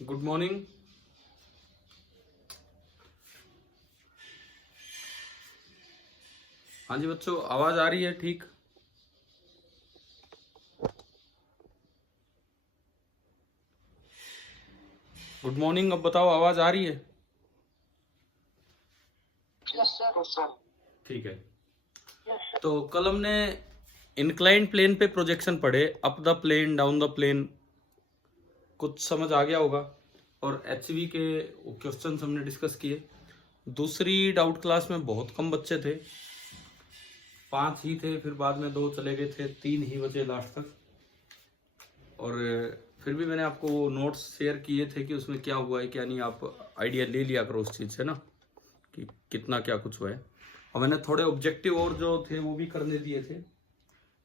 Good morning. हाँ जी बच्चों, आवाज आ रही है ठीक? Good morning. अब बताओ, आवाज आ रही है? Yes sir. ठीक है। तो कल हमने इंक्लाइंड प्लेन पे प्रोजेक्शन पढ़े, up the plane, down the plane, कुछ समझ आ गया होगा। और एचवी के क्वेश्चन हमने डिस्कस किए। दूसरी डाउट क्लास में बहुत कम बच्चे थे, 5 ही थे, फिर बाद में 2 चले गए थे, 3 ही बचे लास्ट तक। और फिर भी मैंने आपको नोट्स शेयर किए थे कि उसमें क्या हुआ है क्या नहीं, आप आइडिया ले लिया करो उस चीज़ से ना, कि कितना क्या कुछ हुआ है। और मैंने थोड़े ऑब्जेक्टिव और जो थे वो भी करने दिए थे।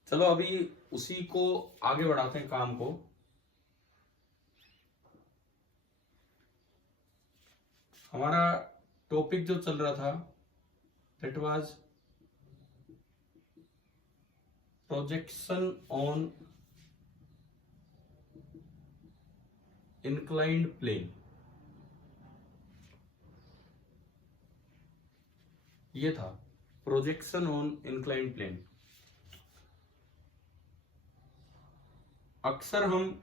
चलो अभी उसी को आगे बढ़ाते हैं काम को। हमारा टॉपिक जो चल रहा था that was projection on inclined plane. ये था प्रोजेक्शन ऑन इंक्लाइंड प्लेन। अक्सर हम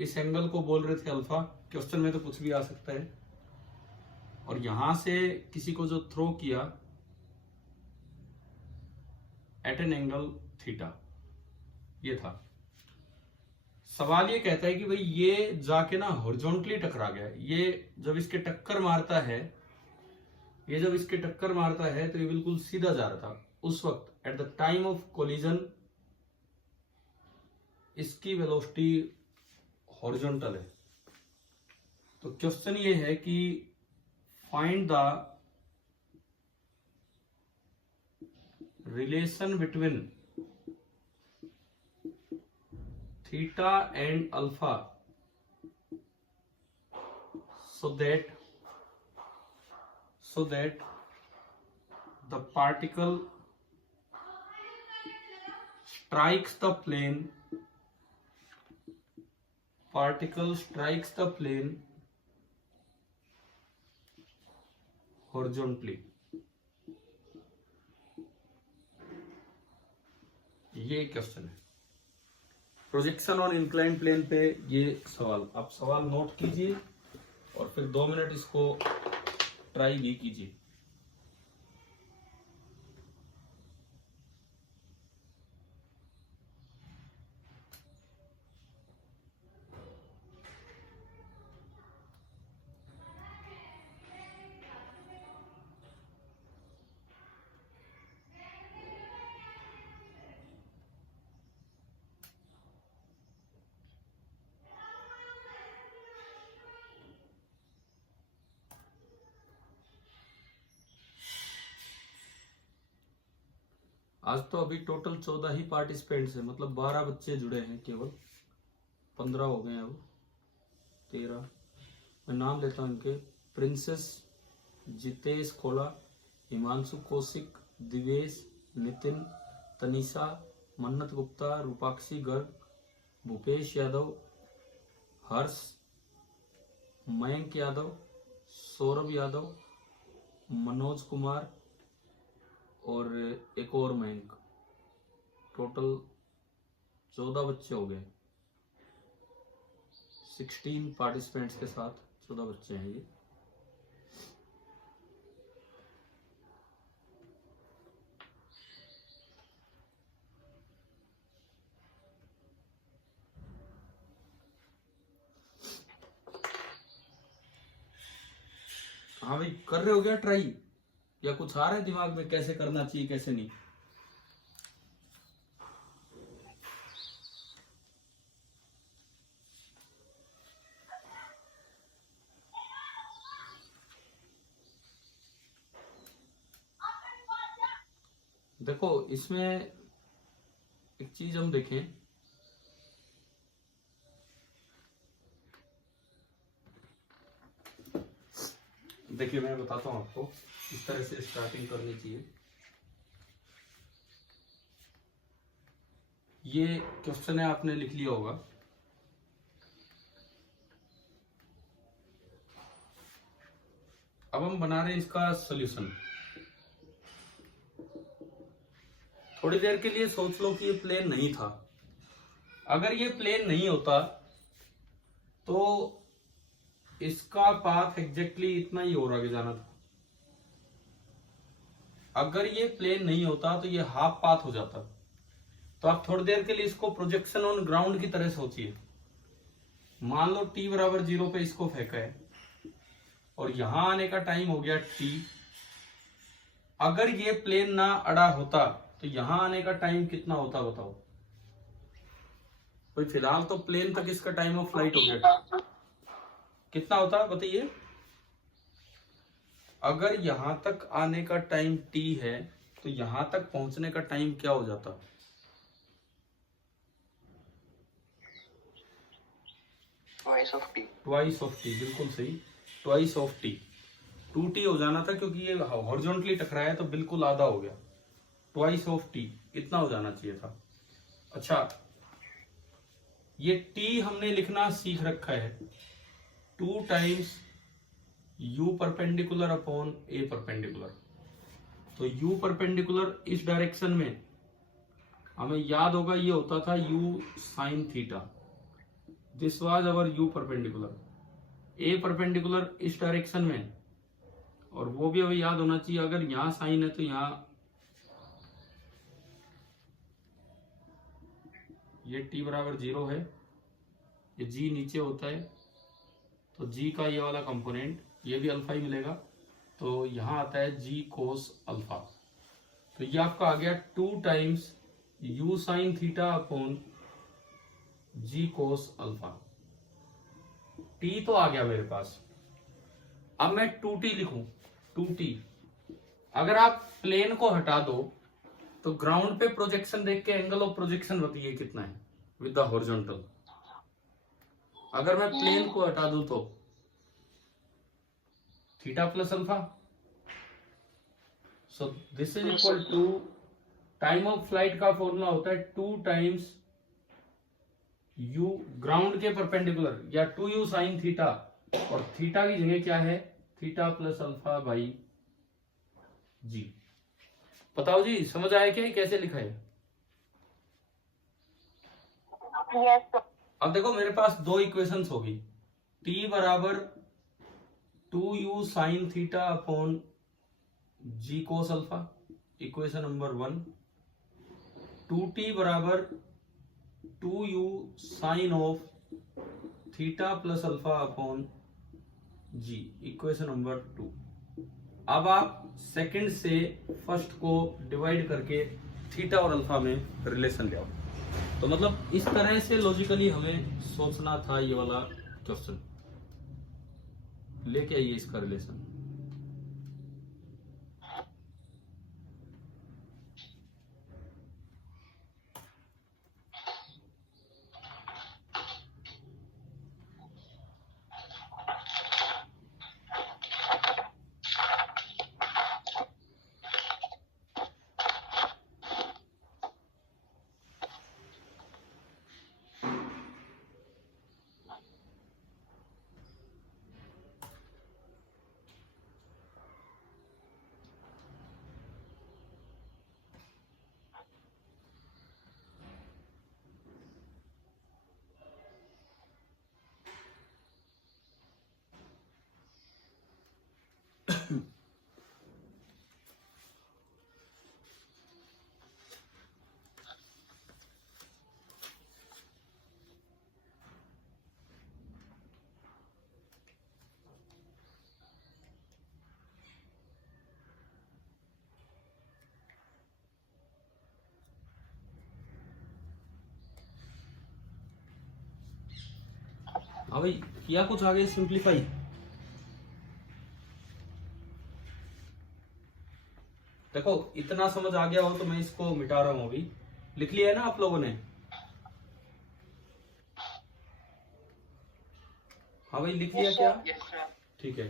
इस एंगल को बोल रहे थे अल्फा, क्वेश्चन में तो कुछ भी आ सकता है। और यहां से किसी को जो थ्रो किया एट एन एंगल थीटा, ये था। सवाल ये कहता है कि भाई ये जाके ना हॉरिजॉन्टली टकरा गया। ये जब इसके टक्कर मारता है, ये जब इसके टक्कर मारता है तो ये बिल्कुल सीधा जा रहा था। उस वक्त at the time of collision इसकी वेलोसिटी हॉरिजॉन्टल है। तो क्वेश्चन ये है कि find the relation between theta and alpha so that the particle strikes the plane horizontally। ये क्वेश्चन है प्रोजेक्शन ऑन इंक्लाइंड प्लेन पे। ये सवाल, आप सवाल नोट कीजिए और फिर 2 मिनट इसको ट्राई भी कीजिए। आज तो अभी टोटल 14 ही पार्टिसिपेंट्स हैं, मतलब 12 बच्चे जुड़े हैं केवल। 15 हो गए हैं अब, 13। मैं नाम लेता हूं इनके। प्रिंसेस, जितेश खोला, हिमांशु कौशिक, दिवेश, नितिन, तनिषा, मन्नत गुप्ता, रूपाक्षी गर्ग, भूपेश यादव, हर्ष, मयंक यादव, सौरभ यादव, मनोज कुमार और एक और मयंक। टोटल 14 बच्चे हो गए। 16 पार्टिसिपेंट्स के साथ 14 बच्चे हैं ये। हाँ भाई, कर रहे हो क्या ट्राई, या कुछ आ रहा है दिमाग में कैसे करना चाहिए कैसे नहीं? देखो इसमें एक चीज हम देखें, देखिए मैं बताता हूं आपको, इस तरह से स्टार्टिंग करनी चाहिए। ये क्वेश्चन है, आपने लिख लिया होगा। अब हम बना रहे हैं इसका सॉल्यूशन। थोड़ी देर के लिए सोच लो कि ये प्लेन नहीं था। अगर ये प्लेन नहीं होता तो इसका पाथ एग्जैक्टली इतना ही और आगे जाना था। अगर ये प्लेन नहीं होता तो ये हाफ पाथ हो जाता। तो आप थोड़ी देर के लिए इसको प्रोजेक्शन ऑन ग्राउंड की तरह सोचिए। मान लो t बराबर 0 पे इसको फेंका है और यहां आने का टाइम हो गया t। अगर ये प्लेन ना अड़ा होता तो यहां आने का टाइम कितना होता बताओ। कोई फिलहाल तो प्लेन तक इसका टाइम ऑफ फ्लाइट हो गया, कितना होता बताइए। अगर यहां तक आने का टाइम t है तो यहां तक पहुंचने का टाइम क्या हो जाता। Twice of T. Twice of T, बिल्कुल सही, ट्वाइस ऑफ टी। 2t हो जाना था क्योंकि ये हॉरिजॉन्टली टकराया तो बिल्कुल आधा हो गया। ट्वाइस ऑफ टी इतना हो जाना चाहिए था। अच्छा, ये t हमने लिखना सीख रखा है 2 times u perpendicular upon a perpendicular. तो u परपेंडिकुलर इस डायरेक्शन में हमें याद होगा ये होता था u sine theta. This was our u perpendicular. a perpendicular इस डायरेक्शन में, और वो भी हमें याद होना चाहिए अगर यहां साइन है तो यहां ये t बराबर 0 है, ये g नीचे होता है तो g का ये वाला कंपोनेंट ये भी अल्फा ही मिलेगा। तो यहां आता है g कोस अल्फा। तो ये आपका आ गया 2 times u sign theta upon g cos alpha. t तो आ गया मेरे पास। अब मैं 2t लिखूं, 2t। अगर आप प्लेन को हटा दो तो ग्राउंड पे प्रोजेक्शन देख के एंगल ऑफ प्रोजेक्शन बताइए कितना है विद द हॉरिजॉन्टल। अगर मैं प्लेन को हटा दूं तो theta plus alpha. So this is equal to, time of flight का फॉर्मूला होता है 2 टाइम्स u ग्राउंड के परपेंडिकुलर या 2u साइन थीटा, और थीटा की जगह क्या है थीटा प्लस अल्फा बाई जी। बताओ जी, समझ आया क्या कैसे लिखा है। यस। अब देखो मेरे पास दो इक्वेशंस होगी, t बराबर 2u sine theta upon g cos alpha, equation number 1। 2t बराबर 2u sine of theta plus alpha upon g, equation number 2। अब आप सेकंड से फर्स्ट को डिवाइड करके थीटा और अल्फा में रिलेशन ले आओ। तो मतलब इस तरह से लॉजिकली हमें सोचना था ये वाला क्वेश्चन। लेके आइए इसका रिलेशन। हाँ भाई, किया कुछ आगे सिंप्लीफाई। देखो इतना समझ आ गया हो तो मैं इसको मिटा रहा हूं। अभी लिख लिया है ना आप लोगों ने। हाँ भाई, लिख लिया क्या। ठीक है।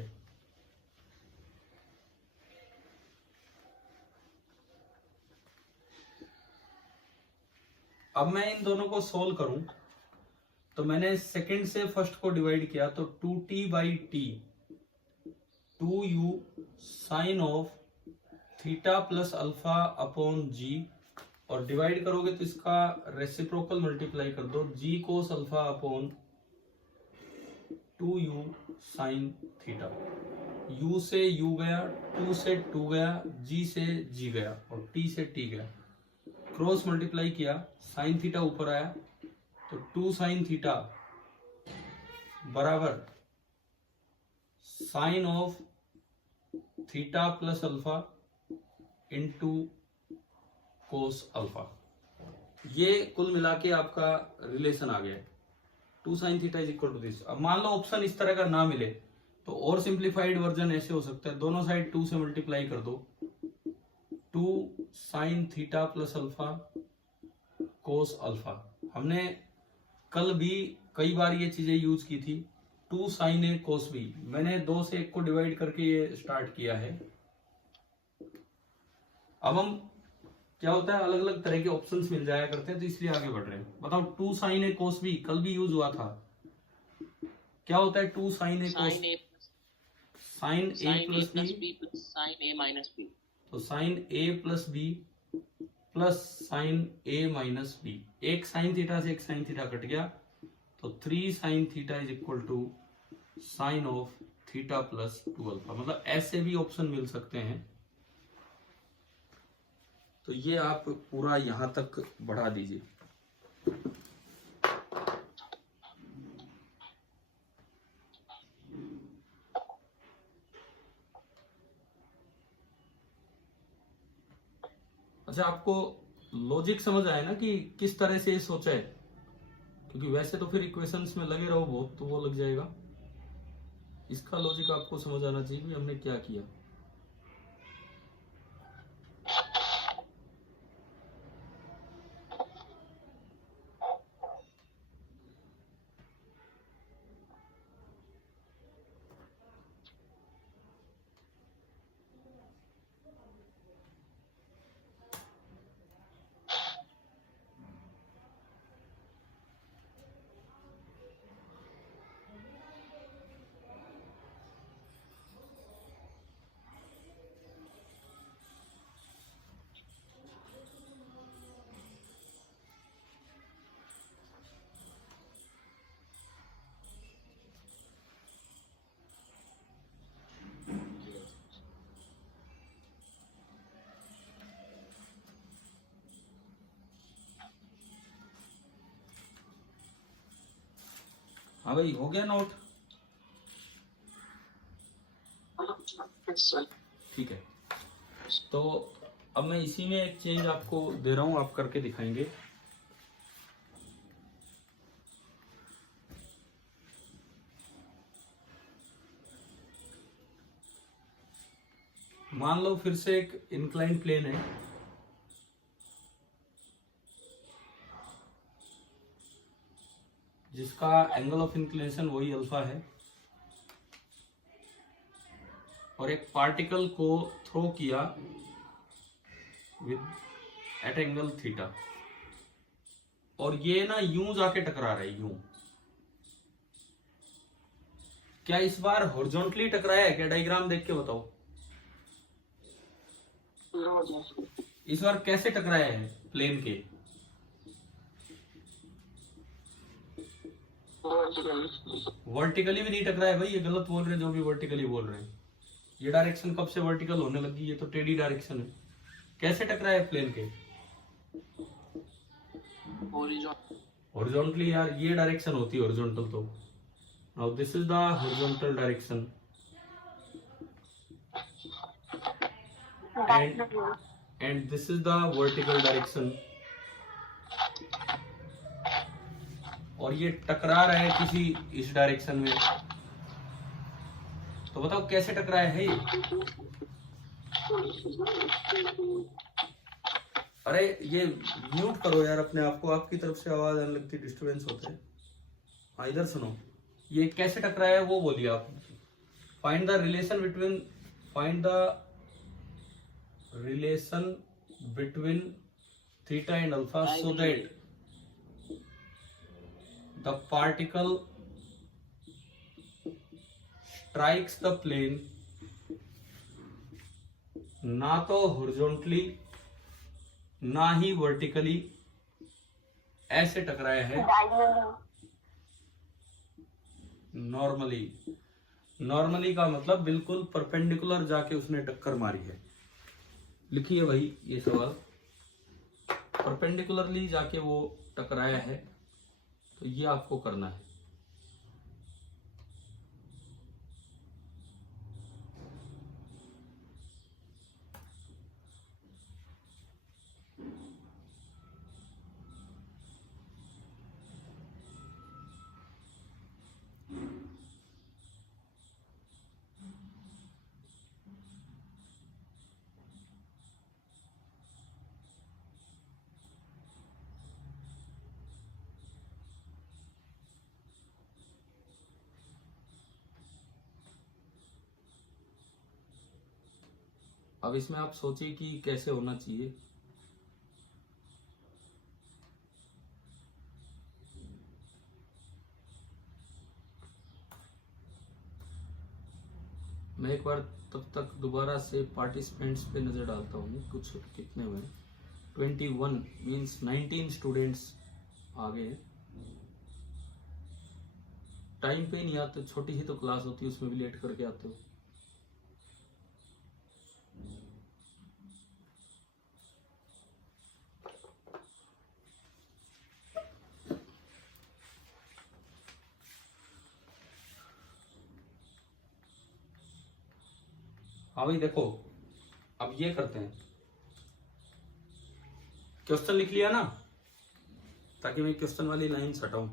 अब मैं इन दोनों को सोल्व करूं तो मैंने सेकंड से फर्स्ट को डिवाइड किया तो 2t by t 2u sine of theta plus alpha upon g, और डिवाइड करोगे तो इसका रेसिप्रोकल मल्टीप्लाई कर दो, g cos alpha upon 2u sine theta. u से u गया, 2 से 2 गया, g से g गया और t से t गया, क्रॉस मल्टीप्लाई किया, साइन थीटा ऊपर आया तो 2 साइन थीटा बराबर sine of theta plus alpha into cos alpha. ये कुल मिला के आपका रिलेशन आ गया, 2 sine theta is equal to this. अब मान लो ऑप्शन इस तरह का ना मिले तो और सिंप्लीफाइड वर्जन ऐसे हो सकता है, दोनों साइड 2 से मल्टीप्लाई कर दो, 2 sine theta plus alpha cos alpha. हमने कल भी कई बार ये चीजें यूज की थी, 2 साइन ए कोस बी, मैंने 2 से 1 को डिवाइड करके ये स्टार्ट किया है। अब हम क्या होता है, अलग अलग तरह के ऑप्शंस मिल जाया करते हैं तो इसलिए आगे बढ़ रहे हैं। बताओ 2 साइन ए कोस बी कल भी यूज हुआ था, क्या होता है 2 sine A cos, sine A plus B sine A minus B, तो sine A plus B plus sine A minus B, एक साइन थीटा से एक साइन थीटा कट गया तो 3 sine theta is equal to sine of theta plus 2 alpha. मतलब ऐसे भी option मिल सकते हैं, तो ये आप पूरा यहां तक बढ़ा दीजिए। अच्छा, आपको लॉजिक समझ आया ना कि किस तरह से ये सोचा है, क्योंकि वैसे तो फिर इक्वेशंस में लगे रहो बहुत तो वो लग जाएगा, इसका लॉजिक आपको समझ आना चाहिए कि हमने क्या किया। हाँ भाई, हो गया नोट? ठीक है, तो अब मैं इसी में एक चेंज आपको दे रहा हूं, आप करके दिखाएंगे। मान लो फिर से एक इंक्लाइन प्लेन है, जिसका एंगल ऑफ इंक्लिनेशन वही अल्फा है, और एक पार्टिकल को थ्रो किया विद एट एंगल थीटा, और ये ना यूं जाके टकरा रहा है, यूं। क्या इस बार हॉरिजॉन्टली टकराया है क्या? डायग्राम देख के बताओ इस बार कैसे टकराया है प्लेन के? वर्टिकली भी नहीं टकराया भाई, ये गलत बोल रहे हैं जो भी वर्टिकली बोल रहे हैं। ये डायरेक्शन कब से वर्टिकल होने लगी? ये तो टेढ़ी डायरेक्शन है। कैसे टकराया प्लेन के? हॉरिजॉन्टली यार, ये डायरेक्शन होती है हॉरिजॉन्टल। तो now this is the horizontal direction and this is the vertical direction, और ये टकरा रहा है किसी इस डायरेक्शन में। तो बताओ कैसे टकराया है ये? अरे ये म्यूट करो यार अपने आप को, आपकी तरफ से आवाज आने लगती, डिस्टरबेंस होते हैं। हाँ इधर सुनो, ये कैसे टकराया है वो बोलिए आप। Find the relation between theta and alpha so that the particle strikes the plane ना तो हॉरिजॉन्टली ना ही वर्टिकली ऐसे टकराया है, नॉर्मली। नॉर्मली का मतलब बिल्कुल परपेंडिकुलर जाके उसने टक्कर मारी है। लिखिए भाई ये सवाल, परपेंडिकुलरली जाके वो टकराया है, तो ये आपको करना है। अब इसमें आप सोचिए कि कैसे होना चाहिए। मैं एक बार तब तक दोबारा से पार्टिसिपेंट्स पे नजर डालता हूँ, कुछ कितने हुए। 21 मीन्स 19 स्टूडेंट्स आ गए। टाइम पे नहीं आते, छोटी ही तो क्लास होती है, उसमें भी लेट करके आते हो। हाँ भाई देखो, अब ये करते हैं, क्वेश्चन लिख लिया ना, ताकि मैं क्वेश्चन वाली लाइन हटाऊं।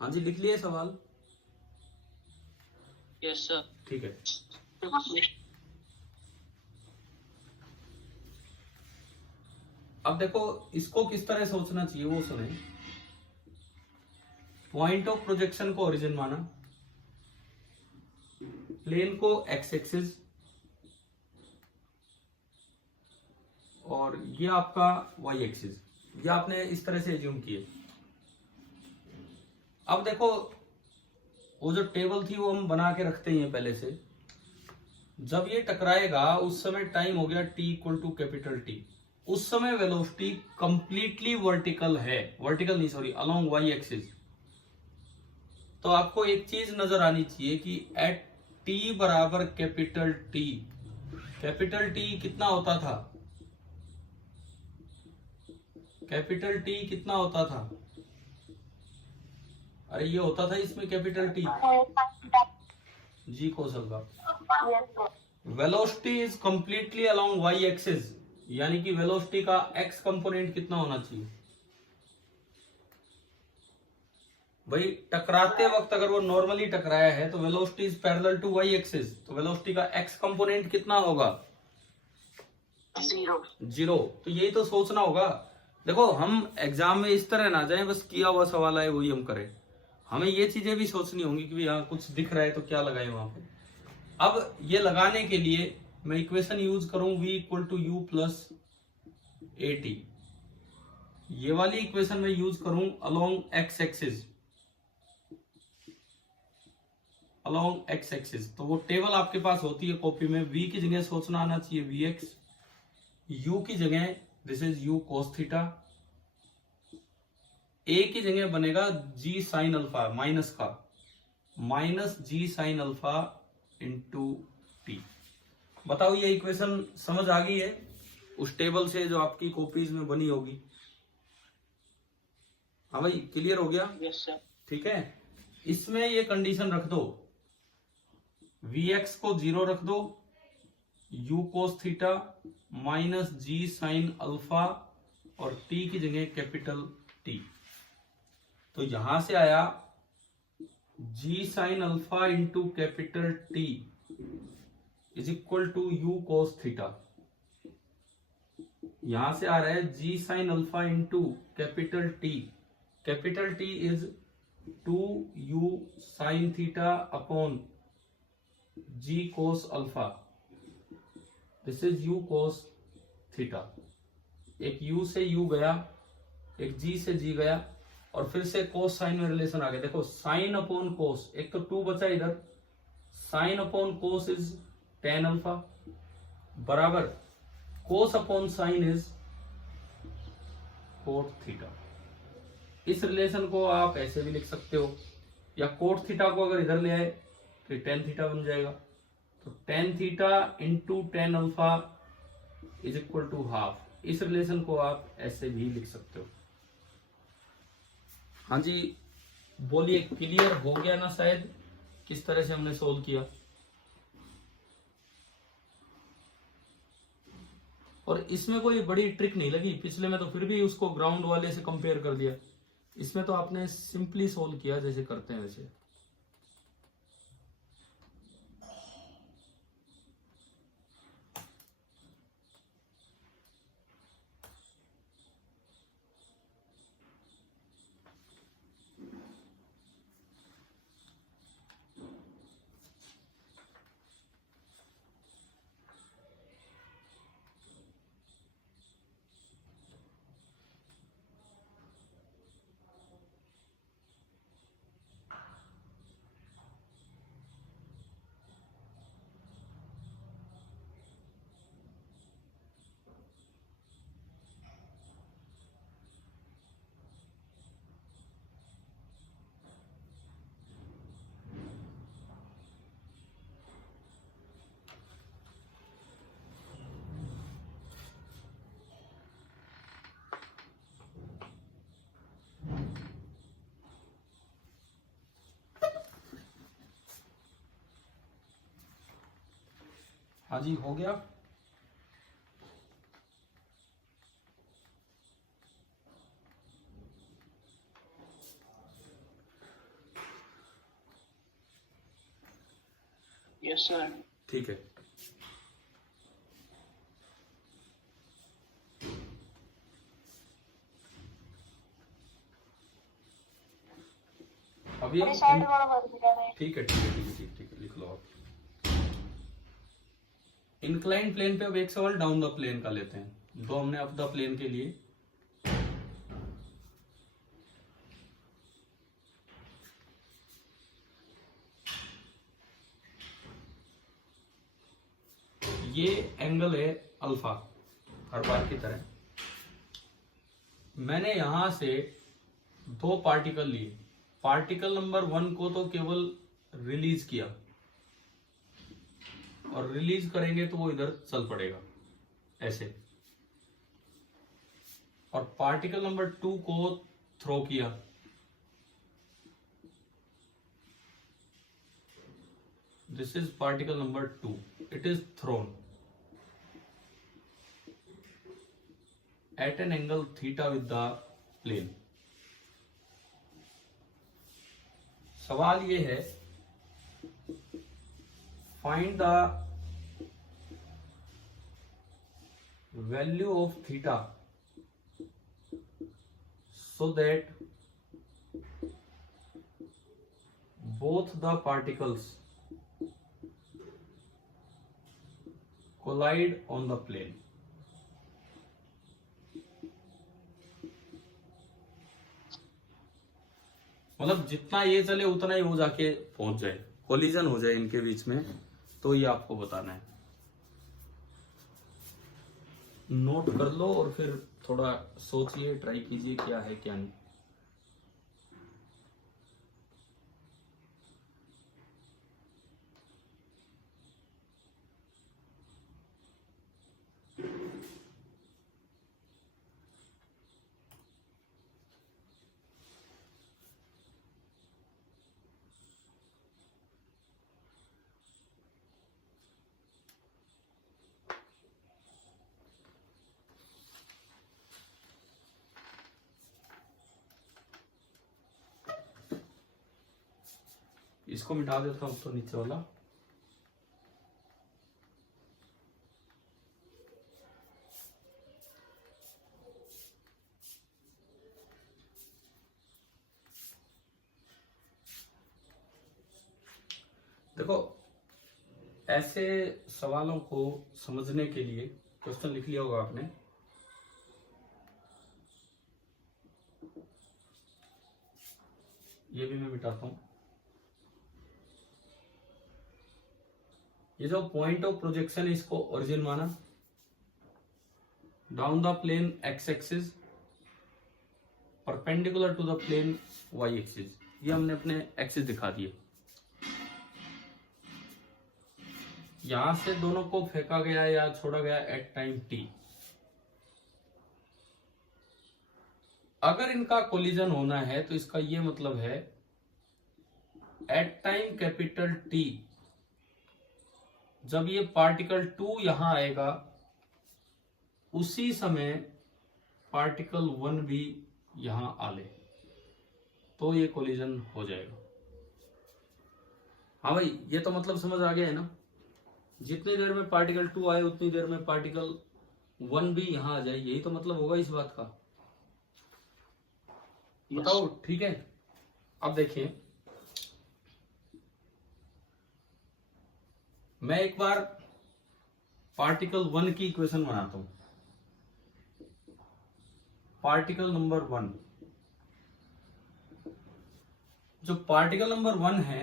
हाँ जी लिख लिए सवाल? Yes sir. ठीक है। अब देखो इसको किस तरह सोचना चाहिए वो सुने। पॉइंट ऑफ प्रोजेक्शन को ओरिजिन माना, प्लेन को एक्स एक्सिस, और ये आपका वाई एक्सिस, ये आपने इस तरह से एज्यूम किए। अब देखो वो जो टेबल थी वो हम बना के रखते ही हैं पहले से। जब ये टकराएगा उस समय टाइम हो गया t equal to capital T। उस समय वेलोसिटी कंप्लीटली वर्टिकल है, वर्टिकल नहीं सॉरी, अलोंग वाई एक्सिस। तो आपको एक चीज नजर आनी चाहिए कि एट t बराबर कैपिटल T, कैपिटल T कितना होता था? कैपिटल T कितना होता था? अरे ये होता था इसमें कैपिटल T जी कौशल का। Velocity is completely along Y axis, यानी कि वेलोसिटी का एक्स कंपोनेंट कितना होना चाहिए भाई? टकराते वक्त अगर वो नॉर्मली टकराया है तो velocity is parallel to Y axis, तो वेलोसिटी का एक्स कंपोनेंट कितना होगा? 0। तो यही तो सोचना होगा। देखो हम एग्जाम में इस तरह ना जाए बस किया हुआ सवाल आए वही हम करें, हमें ये चीजें भी सोचनी होंगी कि यहाँ कुछ दिख रहा है तो क्या लगाए वहां पे। अब ये लगाने के लिए मैं इक्वेशन यूज करूं v equal to u plus a t. ये वाली इक्वेशन में यूज करूं along X axis, along X axis. तो वो टेबल आपके पास होती है कॉपी में। v की जगह सोचना आना चाहिए vx, u की जगह this is u cos theta, a की जगह बनेगा g साइन अल्फा, माइनस का, minus g sine alpha into T. बताओ ये इक्वेशन समझ आ गई है उस टेबल से जो आपकी कॉपीज में बनी होगी? हाँ भाई क्लियर हो गया? Yes sir. ठीक है, इसमें ये कंडीशन रख दो, Vx को 0 रख दो, u cos theta minus g sine alpha और t की जगह कैपिटल T। तो यहां से आया g sine alpha into capital T is equal to u cos theta. यहां से आ रहा है g sine alpha into capital T, capital T is 2u sine theta upon g cos alpha, this is u cos theta. एक u से u गया, एक g से g गया, और फिर से cos साइन में रिलेशन आ गया। देखो साइन अपॉन cos, एक तो 2 बचा इधर, sine upon cos is tan alpha बराबर cos upon sine is cot theta. इस रिलेशन को आप ऐसे भी लिख सकते हो, या कोट थीटा को अगर इधर ले आए तो टेन थीटा बन जाएगा। तो tan theta into tan alpha is equal to half. इस रिलेशन को आप ऐसे भी लिख सकते हो। हाँ जी, बोलिए, क्लियर हो गया ना शायद किस तरह से हमने सोल्व किया। और इसमें कोई बड़ी ट्रिक नहीं लगी, पिछले में तो फिर भी उसको ग्राउंड वाले से कंपेयर कर दिया, इसमें तो आपने सिंपली सोल्व किया जैसे करते हैं वैसे। हाँ जी, हो गया। Yes, sir. ठीक है, अभी हम साइड वाला भर दिया है। ठीक है ठीक है ठीक है ठीक ठीक है, लिख लो आप। इंक्लाइन प्लेन पे अब एक सवाल डाउन द प्लेन का लेते हैं, दो हमने अप द प्लेन के लिए। ये एंगल है अल्फा, हर बार की तरह। मैंने यहां से दो पार्टिकल लिए, पार्टिकल नंबर 1 को तो केवल रिलीज किया, और रिलीज करेंगे तो वो इधर चल पड़ेगा ऐसे, और पार्टिकल नंबर 2 को थ्रो किया। This is particle number 2, it is throne at an angle theta with the plane। सवाल ये है, find the value of theta so that both the particles collide on the plane। मतलब जितना ये चले उतना ही वो जाके पहुंच जाए, कोलिजन हो जाए इनके बीच में, तो ये आपको बताना है। नोट कर लो और फिर थोड़ा सोचिए, ट्राई कीजिए क्या है क्या नहीं। इसको मिटा देता हूं तो नीचे वाला। देखो, ऐसे सवालों को समझने के लिए क्वेश्चन लिख लिया होगा आपने। ये भी मैं मिटाता हूं। ये जो पॉइंट ऑफ प्रोजेक्शन है इसको ओरिजिन माना, down the plane X axis perpendicular to the plane Y axis, ये हमने अपने एक्सिस दिखा दिए। यहां से दोनों को फेंका गया या छोड़ा गया एट टाइम टी। अगर इनका कोलिजन होना है तो इसका ये मतलब है एट टाइम कैपिटल टी, जब ये पार्टिकल 2 यहां आएगा उसी समय पार्टिकल 1 भी यहां आ ले तो ये कोलिजन हो जाएगा। हाँ भाई, ये तो मतलब समझ आ गया है ना। जितनी देर में पार्टिकल 2 आए उतनी देर में पार्टिकल 1 भी यहां आ जाए, यही तो मतलब होगा इस बात का। बताओ ठीक है। अब देखिए, मैं एक बार पार्टिकल 1 की इक्वेशन बनाता हूं। पार्टिकल नंबर 1, जो पार्टिकल नंबर 1 है,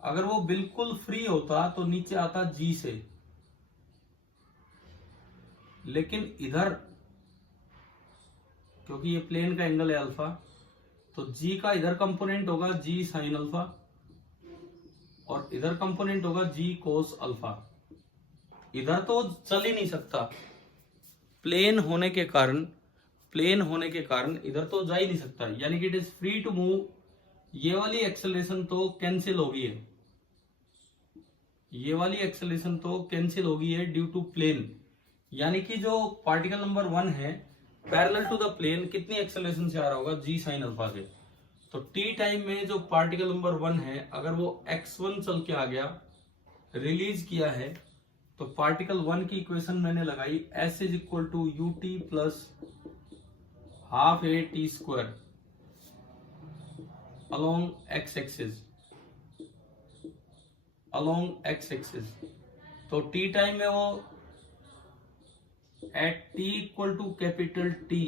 अगर वो बिल्कुल फ्री होता तो नीचे आता जी से, लेकिन इधर क्योंकि ये प्लेन का एंगल है अल्फा, तो जी का इधर कंपोनेंट होगा जी साइन अल्फा और इधर कंपोनेंट होगा जी कोस अल्फा। इधर तो चल ही नहीं सकता, प्लेन होने के कारण इधर तो जा ही नहीं सकता, यानी कि it is free to move. ये वाली एक्सेलरेशन तो कैंसिल होगी है, ये वाली एक्सेलरेशन तो कैंसिल होगी है ड्यू टू प्लेन। यानी कि जो पार्टिकल नंबर 1 है पैरेलल टू द प्लेन कितनी एक्सेलरेशन से आ रहा होगा, जी साइन अल्फा से। तो टी टाइम में जो पार्टिकल नंबर 1 है, अगर वो x1 चल के आ गया, रिलीज किया है, तो पार्टिकल 1 की इक्वेशन मैंने लगाई s is equal to u t plus half a t square along x axis. तो टी टाइम में वो at t equal to capital t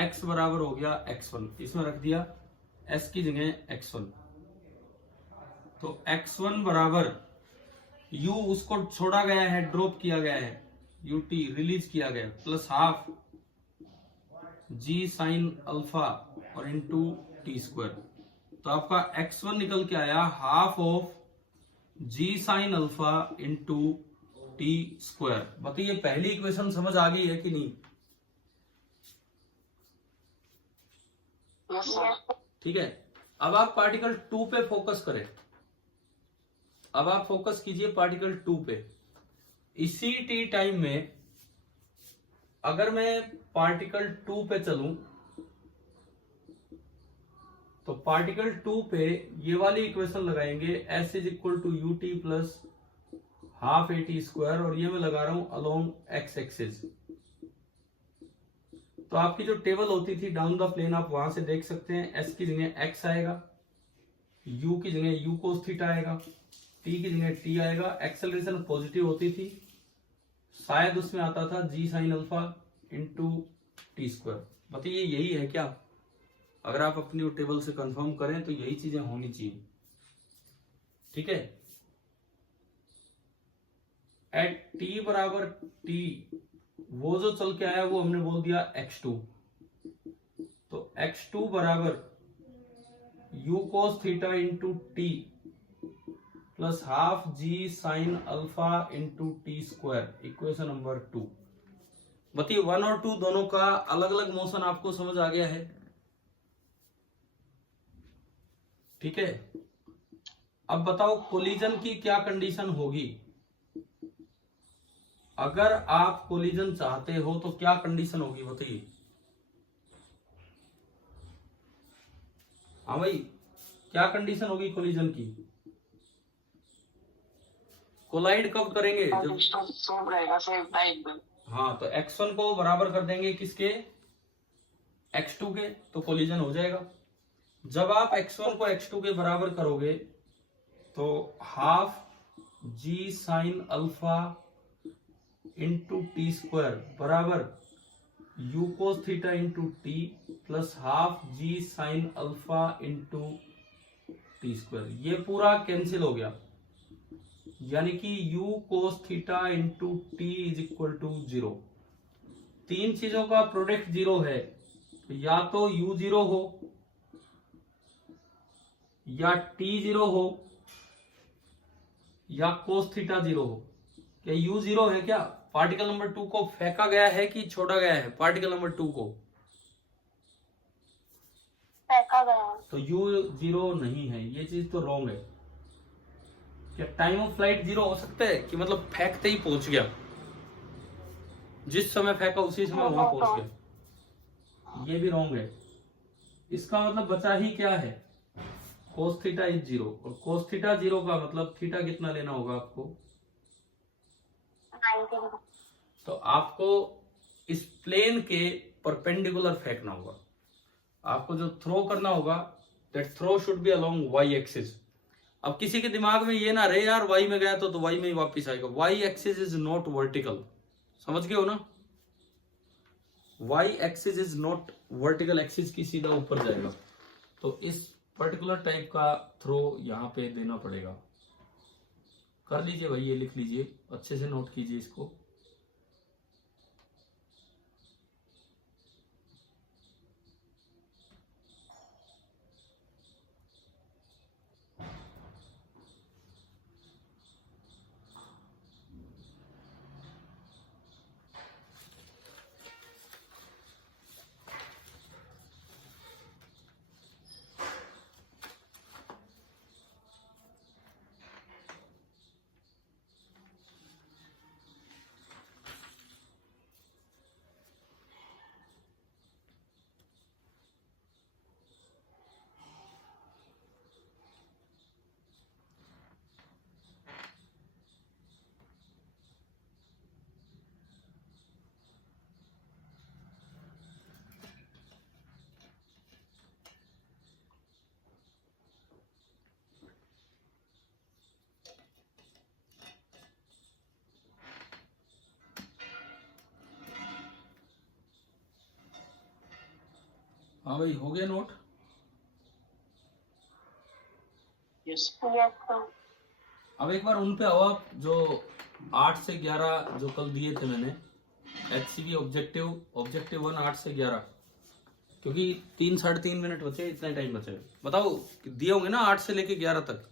x बराबर हो गया x1, इसमें रख दिया s की जगह x1। तो x1 बराबर u उसको छोड़ा गया है, ड्रॉप किया गया है, ut रिलीज किया गया, plus half g sine alpha और इंटू टी स्क्वायर। तो आपका x1 निकल के आया half of g sine alpha into t square. बताइए पहली इक्वेशन समझ आ गई है कि नहीं? Yes, sir. ठीक है। अब आप पार्टिकल 2 पे फोकस करें। अब आप फोकस कीजिए पार्टिकल 2 पे। इसी टी टाइम में अगर मैं पार्टिकल 2 पे चलूं तो पार्टिकल 2 पे ये वाली इक्वेशन लगाएंगे s is equal to u t plus half a t square, और ये मैं लगा रहा हूं अलोंग एक्स एक्सिस। तो आपकी जो टेबल होती थी डाउन द प्लेन, आप वहां से देख सकते हैं s की जगह x आएगा, u की जगह u कोस थीटा आएगा, t की जगह t आएगा। एक्सेलरेशन पॉजिटिव होती थी, शायद उसमें आता था g sine alpha into t square. बताइए यही है क्या? अगर आप अपनी टेबल से कंफर्म करें तो यही चीजें होनी चाहिए। ठीक है। एट टी बराबर टी वो जो चल के आया वो हमने बोल दिया x2। तो x2 बराबर u cos theta into t plus half g sine alpha into t square, equation number 2। बताइए 1 और 2 दोनों का अलग अलग मोशन आपको समझ आ गया है? ठीक है। अब बताओ कोलिजन की क्या कंडीशन होगी? अगर आप कोलिजन चाहते हो तो क्या कंडीशन होगी बताइए। हाँ भाई, क्या कंडीशन होगी कोलिजन की? कोलाइड कब करेंगे? जब हाँ, तो x1 को बराबर कर देंगे किसके? x2 के, तो कोलिजन हो जाएगा। जब आप x1 को x2 के बराबर करोगे तो half g sine alpha into t square बराबर u cos theta into t plus half g sine alpha into t square. ये पूरा कैंसिल हो गया। यानी कि u cos theta into t is equal to 0। तीन चीजों का प्रोडक्ट 0 है, या तो u 0 हो, या t 0 हो, या cos थीटा 0 हो। क्या u 0 है क्या? पार्टिकल नंबर 2 को फेंका गया है कि छोड़ा गया है? पार्टिकल नंबर 2 को फेंका गया है। तो u 0 नहीं है, ये चीज तो रॉन्ग है। क्या टाइम ऑफ फ्लाइट 0 हो सकता है कि मतलब फेंकते ही पहुंच गया, जिस समय फेंका उसी समय वहां पहुंच गया? ये भी रॉन्ग है। इसका मतलब बचा ही क्या है? cos थीटा इज 0, और cos थीटा 0 का मतलब थीटा कितना लेना होगा आपको? 90। तो आपको इस प्लेन के परपेंडिकुलर फेंकना होगा। आपको जो थ्रो करना होगा, that throw should be along Y axis. अब किसी के दिमाग में ये ना रहे यार वाई में गया तो वाई में ही वापस आएगा। Y axis is not vertical, समझ गए हो ना? Y axis is not vertical axis की सीधा ऊपर जाएगा। तो इस पर्टिकुलर टाइप का थ्रो यहाँ पे देना पड़ेगा। कर लीजिए भाई, ये लिख लीजिए, अच्छे से नोट कीजिए इसको। हाँ भाई, हो गया नोट? Yes sir. अब एक बार उन पे आओ आप, जो 8 से 11 जो कल दिए थे मैंने, HCV ऑब्जेक्टिव 1 8 से 11, क्योंकि 3-3.5 मिनट बचे, इतना टाइम बचे। बताओ दिए होंगे ना 8 से लेके 11 तक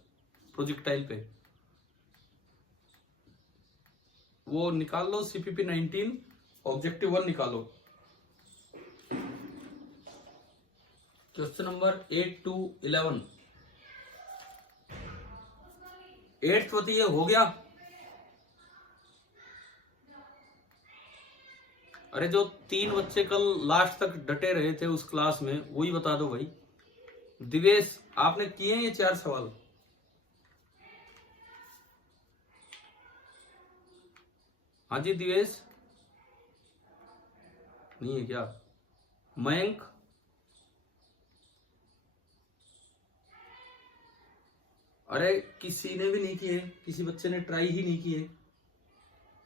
प्रोजेक्टाइल पे। वो निकाल लो, CPP 19 ऑब्जेक्टिव 1 निकालो। Question number 8 to 11। 8th बताइए, हो गया? अरे जो 3 बच्चे कल लास्ट तक डटे रहे थे उस क्लास में, वही बता दो भाई। दिवेश, आपने किए ये 4 सवाल? हाँ जी दिवेश, नहीं है क्या? मयंक, अरे किसी ने भी नहीं किए, किसी बच्चे ने ट्राई ही नहीं किए।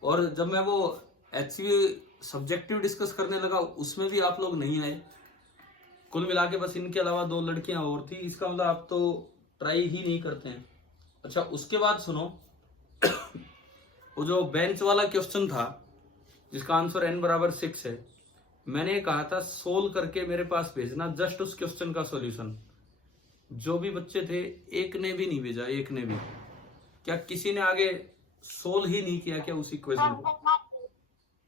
और जब मैं वो HCV सब्जेक्टिव डिस्कस करने लगा उसमें भी आप लोग नहीं आए। कुल मिला के बस इनके अलावा 2 लड़कियां और थी। इसका मतलब आप तो ट्राई ही नहीं करते हैं। अच्छा, उसके बाद सुनो, वो जो बेंच वाला क्वेश्चन था जिसका आंसर n बराबर 6 है, मैंने कहा था सोल्व करके मेरे पास भेजना, जस्ट उस क्वेश्चन का सॉल्यूशन। जो भी बच्चे थे, एक ने भी नहीं भेजा, एक ने भी। क्या किसी ने आगे सोल्व ही नहीं किया क्या उस इक्वेशन को?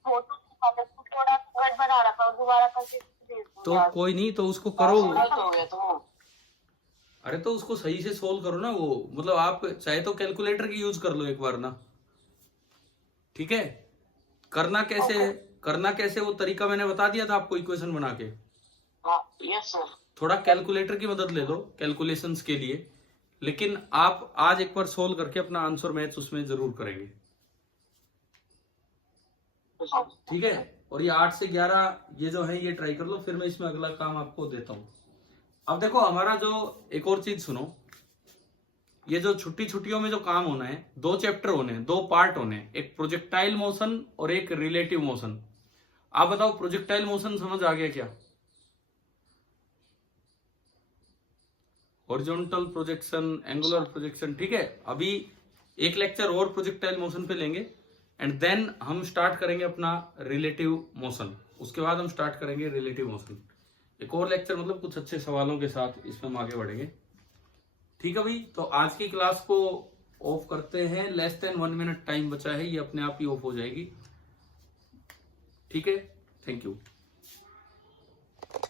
थोड़ा गड़बड़ आ रहा था, दोबारा करके भेज दो तो यार। कोई नहीं, तो उसको करो। हो गया तो। अरे तो उसको सही से सोल्व करो ना। वो मतलब आप चाहे तो कैलकुलेटर की यूज कर लो एक बार ना, ठीक है? करना कैसे है, करना कैसे वो तरीका मैंने बता दिया था आपको इक्वेशन बना के। Yes sir. थोड़ा कैलकुलेटर की मदद ले लो कैलकुलेशंस के लिए, लेकिन आप आज एक बार सोल्व करके अपना आंसर मैच उसमें जरूर करेंगे, ठीक है? और ये 8 से 11 ये जो है ये ट्राई कर लो, फिर मैं इसमें अगला काम आपको देता हूं। अब देखो हमारा जो एक और चीज सुनो, ये जो छुट्टियों में जो काम होना है, 2 चैप्टर होने हैं, 2 पार्ट होने हैं, एक प्रोजेक्टाइल मोशन और एक रिलेटिव मोशन। आप बताओ प्रोजेक्टाइल मोशन समझ आ गया क्या? हॉरिजॉन्टल प्रोजेक्शन, एंगुलर प्रोजेक्शन, ठीक है? अभी एक लेक्चर और प्रोजेक्टाइल मोशन पे लेंगे एंड देन हम स्टार्ट करेंगे अपना रिलेटिव मोशन। उसके बाद हम स्टार्ट करेंगे रिलेटिव मोशन। एक और लेक्चर मतलब कुछ अच्छे सवालों के साथ इसमें हम आगे बढ़ेंगे। ठीक है भाई, तो आज की क्लास को ऑफ करते हैं। लेस देन 1 मिनट टाइम बचा है, ये अपने आप ही ऑफ हो जाएगी। ठीक है, थैंक यू।